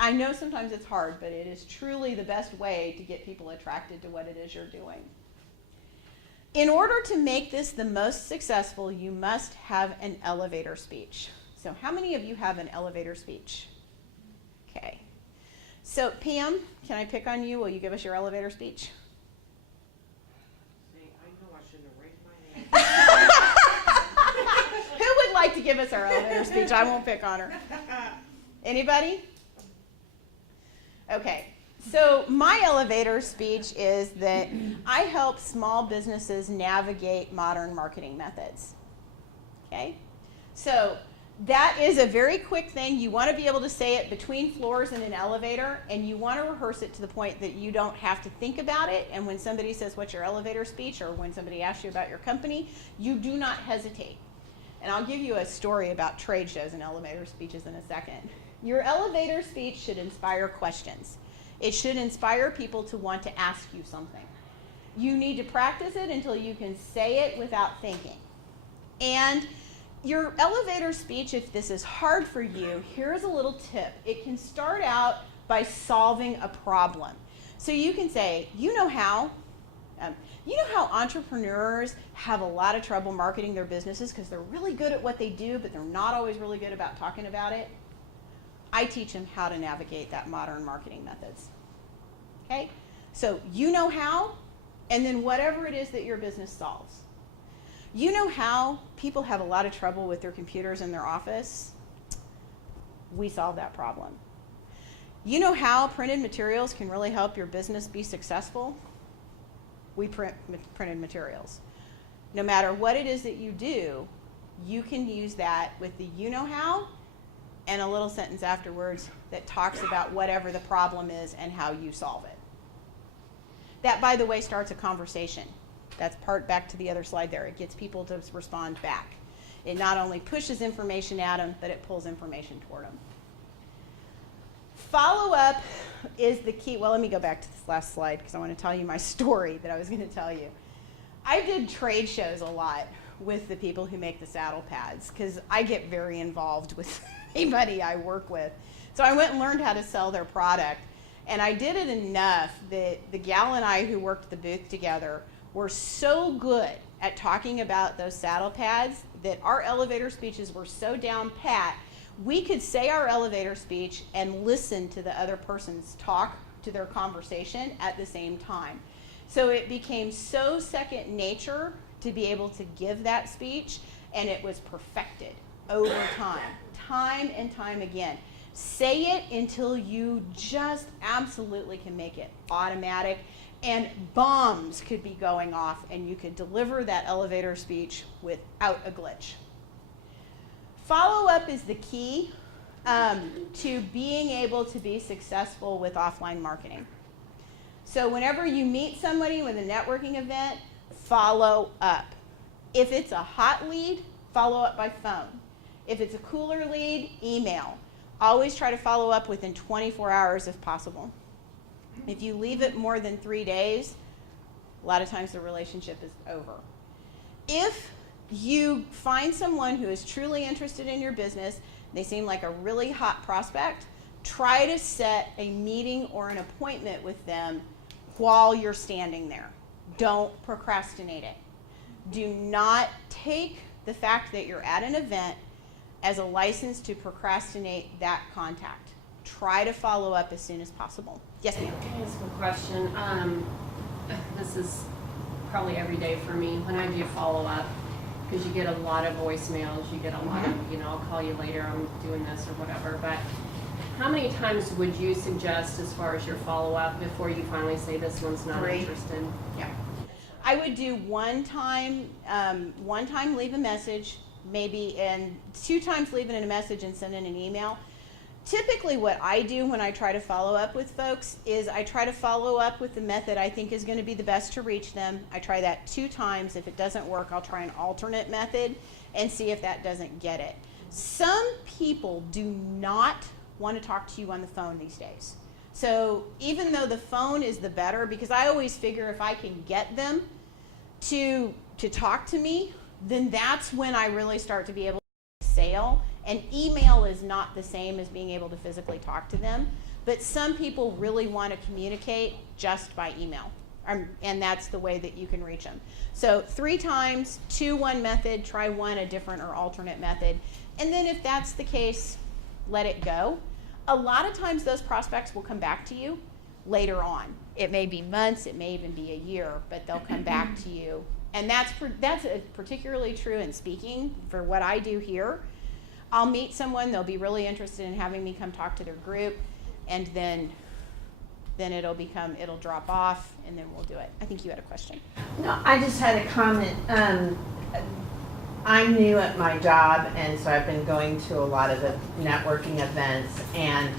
I know sometimes it's hard, but it is truly the best way to get people attracted to what it is you're doing. In order to make this the most successful, you must have an elevator speech. So how many of you have an elevator speech? Okay. So Pam, can I pick on you? Will you give us your elevator speech? Who would like to give us our elevator speech? I won't pick on her. Anybody? Okay. So my elevator speech is that I help small businesses navigate modern marketing methods. Okay? So that is a very quick thing. You want to be able to say it between floors in an elevator, and you want to rehearse it to the point that you don't have to think about it. And when somebody says, what's your elevator speech? Or when somebody asks you about your company, you do not hesitate. And I'll give you a story about trade shows and elevator speeches in a second. Your elevator speech should inspire questions. It should inspire people to want to ask you something. You need to practice it until you can say it without thinking. And your elevator speech, if this is hard for you, here's a little tip. It can start out by solving a problem. So you can say, you know how entrepreneurs have a lot of trouble marketing their businesses because they're really good at what they do, but they're not always really good about talking about it? I teach them how to navigate that modern marketing methods. Okay? So you know how, and then whatever it is that your business solves. You know how people have a lot of trouble with their computers in their office? We solve that problem. You know how printed materials can really help your business be successful? We print printed materials. No matter what it is that you do, you can use that with the you know how and a little sentence afterwards that talks about whatever the problem is and how you solve it. That, by the way, starts a conversation. That's part back to the other slide there. It gets people to respond back. It not only pushes information at them, but it pulls information toward them. Follow-up is the key. Well, let me go back to this last slide because I want to tell you my story that I was going to tell you. I did trade shows a lot with the people who make the saddle pads because I get very involved with anybody I work with. So I went and learned how to sell their product. And I did it enough that the gal and I who worked the booth together were so good at talking about those saddle pads that our elevator speeches were so down pat, we could say our elevator speech and listen to the other person's talk to their conversation at the same time. So it became so second nature to be able to give that speech, and it was perfected over time and time again. Say it until you just absolutely can make it automatic, and bombs could be going off and you could deliver that elevator speech without a glitch. Follow-up is the key to being able to be successful with offline marketing. So whenever you meet somebody with a networking event, follow up. If it's a hot lead, follow up by phone. If it's a cooler lead, email. Always try to follow up within 24 hours if possible. If you leave it more than 3 days, a lot of times the relationship is over. If you find someone who is truly interested in your business, they seem like a really hot prospect, try to set a meeting or an appointment with them while you're standing there. Don't procrastinate it. Do not take the fact that you're at an event as a license to procrastinate that contact. Try to follow up as soon as possible. Yes, ma'am. Can I ask a question? This is probably every day for me when I do follow up, because you get a lot of voicemails, you get a lot of, I'll call you later, I'm doing this or whatever, but how many times would you suggest as far as your follow-up before you finally say this one's not 3. interested? Yeah. I would do one time leave a message, maybe, and 2 times leaving a message and sending an email. Typically what I do when I try to follow up with folks is I try to follow up with the method I think is going to be the best to reach them. I try that 2 times. If it doesn't work, I'll try an alternate method and see if that doesn't get it. Some people do not want to talk to you on the phone these days. So even though the phone is the better, because I always figure if I can get them to talk to me, then that's when I really start to be able to sale. And email is not the same as being able to physically talk to them. But some people really want to communicate just by email. And that's the way that you can reach them. So 3 times, 2 one method, try one a different or alternate method. And then if that's the case, let it go. A lot of times those prospects will come back to you later on. It may be months, it may even be a year, but they'll come back to you. And that's particularly true in speaking for what I do here. I'll meet someone, they'll be really interested in having me come talk to their group, and then it'll drop off, and then we'll do it. I think you had a question. No, I just had a comment. I'm new at my job, and so I've been going to a lot of the networking events, and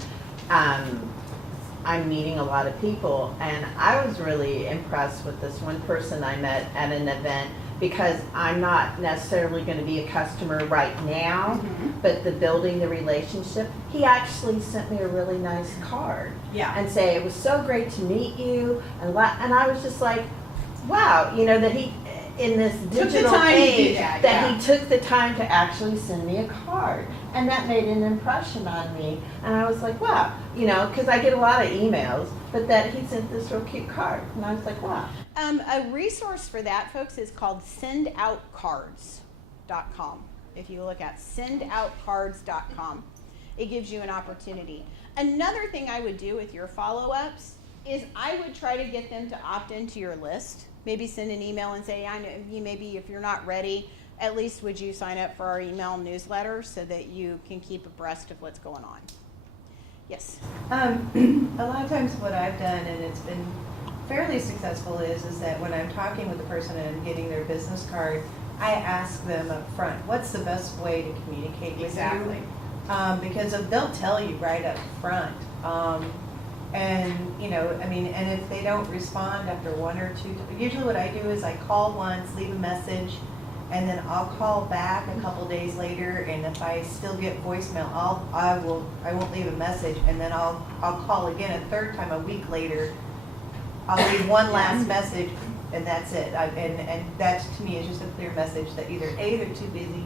I'm meeting a lot of people, and I was really impressed with this one person I met at an event, because I'm not necessarily going to be a customer right now, but building the relationship, he actually sent me a really nice card. Yeah. And say, it was so great to meet you, and I was just like, wow, that he, in this digital age, that he took the time to actually send me a card. And that made an impression on me. And I was like, wow, because I get a lot of emails, but that he sent this real cute card. And I was like, wow. A resource for that, folks, is called sendoutcards.com. If you look at sendoutcards.com, it gives you an opportunity. Another thing I would do with your follow-ups is I would try to get them to opt into your list. Maybe send an email and say, I know you, maybe if you're not ready, at least would you sign up for our email newsletter so that you can keep abreast of what's going on. Yes? A lot of times what I've done, and it's been fairly successful, is that when I'm talking with the person and I'm getting their business card, I ask them up front, what's the best way to communicate with you? Exactly. Because they'll tell you right up front. And, you know, I mean, and if they don't respond after one or two, usually what I do is I call once, leave a message, and then I'll call back a couple days later, and if I still get voicemail, I won't leave a message, and then I'll call again a third time a week later. I'll leave one last message, and that's it. And that to me is just a clear message that either A, they're too busy,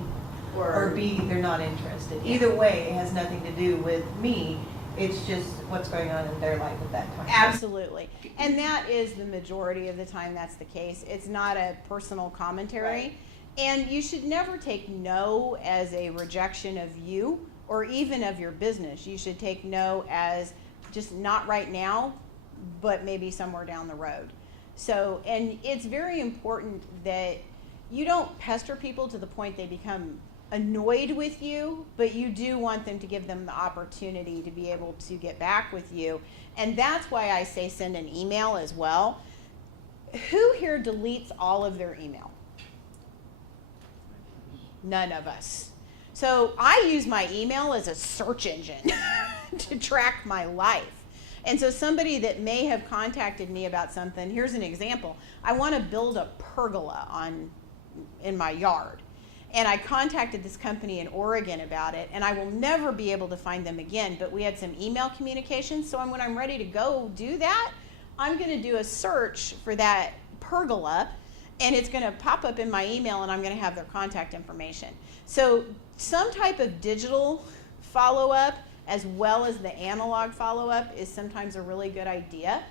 or B, they're not interested. Either way, it has nothing to do with me. It's just what's going on in their life at that time. Absolutely. And that is the majority of the time that's the case. It's not a personal commentary. Right. And you should never take no as a rejection of you or even of your business. You should take no as just not right now, but maybe somewhere down the road. So, and it's very important that you don't pester people to the point they become annoyed with you, but you do want them to give them the opportunity to be able to get back with you. And that's why I say send an email as well. Who here deletes all of their email? None of us. So I use my email as a search engine to track my life. And so somebody that may have contacted me about something, here's an example. I want to build a pergola in my yard. And I contacted this company in Oregon about it, and I will never be able to find them again, but we had some email communication, so when I'm ready to go do that, I'm going to do a search for that pergola, and it's going to pop up in my email, and I'm going to have their contact information. So some type of digital follow-up as well as the analog follow-up is sometimes a really good idea.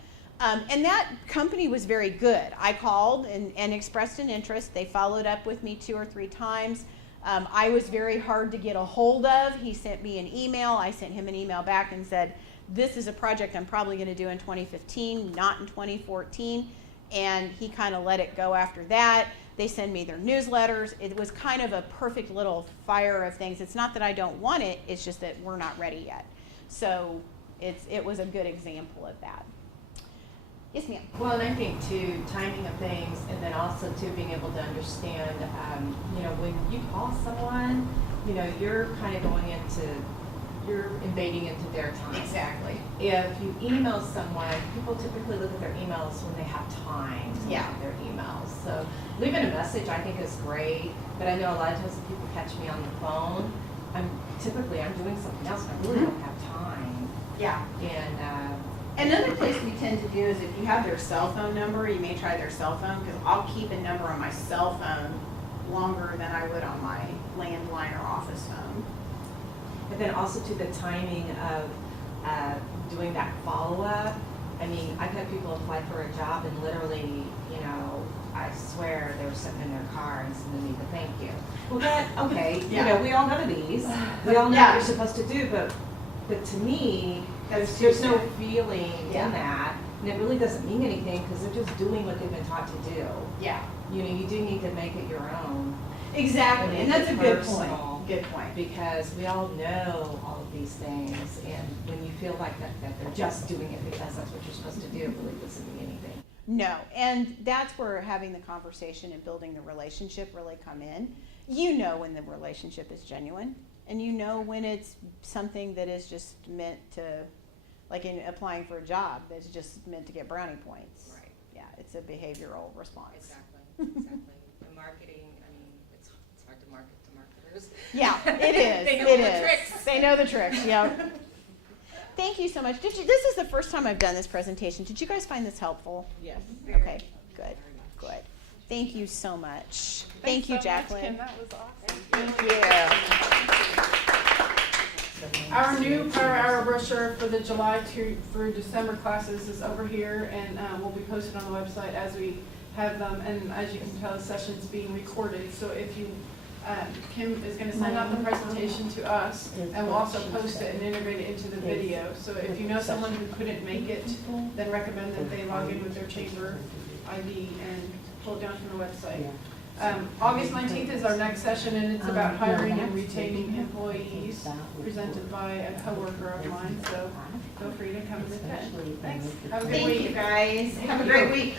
And that company was very good. I called and expressed an interest. They followed up with me 2 or 3 times. I was very hard to get a hold of. He sent me an email. I sent him an email back and said, this is a project I'm probably going to do in 2015, not in 2014. And he kind of let it go after that. They send me their newsletters. It was kind of a perfect little fire of things. It's not that I don't want it. It's just that we're not ready yet. So it was a good example of that. Yes, ma'am. Well, and I think too, timing of things, and then also too being able to understand, you know, when you call someone, you know, you're kind of you're invading into their time. Exactly. If you email someone, people typically look at their emails when they have time to look Yeah. at their emails. So leaving a message I think is great, but I know a lot of times when people catch me on the phone, I'm doing something else and I really don't have time. Yeah. And Another place we tend to do is if you have their cell phone number, you may try their cell phone, because I'll keep a number on my cell phone longer than I would on my landline or office phone. But then also to the timing of doing that follow-up. I mean, I've had people apply for a job and literally, you know, I swear they were sitting in their car and sending me the thank you. Well, that, okay, you know, we all know these. We all know what you're supposed to do, but to me, there's no feeling in that. And it really doesn't mean anything because they're just doing what they've been taught to do. Yeah. You know, you do need to make it your own. Exactly, and that's a good point. Personal. Good point. Because we all know all of these things, and when you feel like that they're just doing it because that's what you're supposed to do, it really doesn't mean anything. No, and that's where having the conversation and building the relationship really come in. You know when the relationship is genuine, and you know when it's something that is just meant to, like in applying for a job, that's just meant to get brownie points. Right. Yeah, it's a behavioral response. Exactly. The marketing, I mean, it's hard to market to marketers. Yeah, it is. They know it the is. tricks. They know the tricks. Yeah. Thank you so much. This is the first time I've done this presentation. Did you guys find this helpful? Yes. Okay. Good. Good. Thank you so much. Thank you, Thanks so much, Jacqueline. Kim. That was awesome. Thank you. Our new Power Hour brochure for the July through December classes is over here and will be posted on the website as we have them. And as you can tell, the session's being recorded. So if you, Kim is going to send out the presentation to us and we'll also post it and integrate it into the video. So if you know someone who couldn't make it, then recommend that they log in with their chamber ID and pull it down from the website. August 19th is our next session, and it's about hiring and retaining employees, presented by a coworker of mine, so feel free to come and attend. Thanks. Have a good Thank week. you, guys. Have a great week.